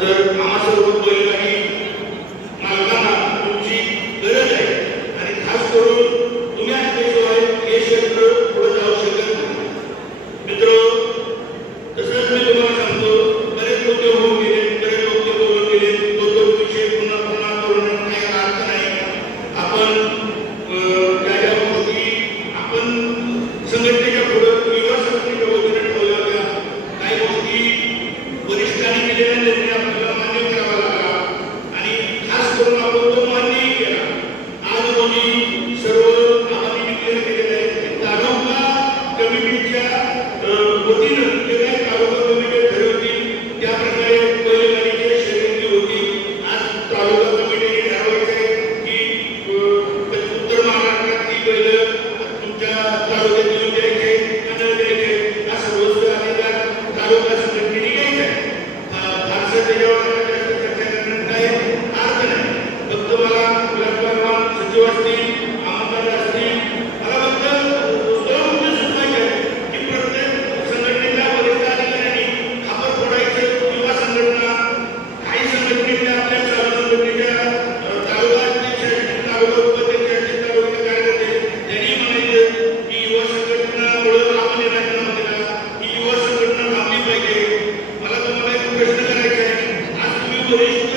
तर आम्हा सर्व बैलगाडी मालकांना तुमची गरज आहे आणि खास करून तुम्ही असल्याशिवाय हे क्षेत्र पुढे जाऊ शकत नाही. मित्र, तसंच मी तुम्हाला सांगतो, बरेच लोक होऊन गेले, बरेच लोक बोलून गेले, तो विषय पुन्हा पुन्हा करून काही अर्थ नाही. आपण ज्या गोष्टी आपण संघटनेच्या पुढे किंवा संघटनेच्या वतीने ठेवल्या होत्या, काही गोष्टी वरिष्ठांनी केलेल्या निर्णय आपल्याला मान्य करावा लागला आणि खास करून आपण तो मान्यही केला. आज आम्ही सर्व आम्ही डिक्लेअर केलेले आहे तालुका कमिटीच्या वतीनं जे काही तालुका कमिटी ठरवतील त्याप्रकारे बैलगाडीची शर्यती होती. आज तालुका कमिटीने ठरवायचं आहे की उत्तर महाराष्ट्रातली बैल तुमच्या तालुक्यात येऊन द्यायचे का न द्यायचे हा सर्वस्व अधिकार तालुका संघटनेने घ्यायचा आहे. फारसं त्याच्यावर जास्त चर्चा करण्यात काही अर्थ नाही. फक्त मला विलासराव सचिव असतील, आमदार असतील, मला फक्त दोन मुद्दे सुचवायचे आहेत की प्रत्येक संघटनेच्या वरिष्ठ अधिकाऱ्यांनी खापर फोडायचं किंवा संघटना काही संघटनेच्या आपल्या संघटनेच्या तालुका अध्यक्ष असतील, तालुका उपाध्यक्ष असतील, तालुका कार्यकर्ते त्यांनी म्हणायचं की युवा संघटनामुळे आपण राजीनामा दिला, ही युवा संघटना थांबली पाहिजे. मला तुम्हाला एक प्रश्न करायचा आहे. आज तुम्ही वरिष्ठ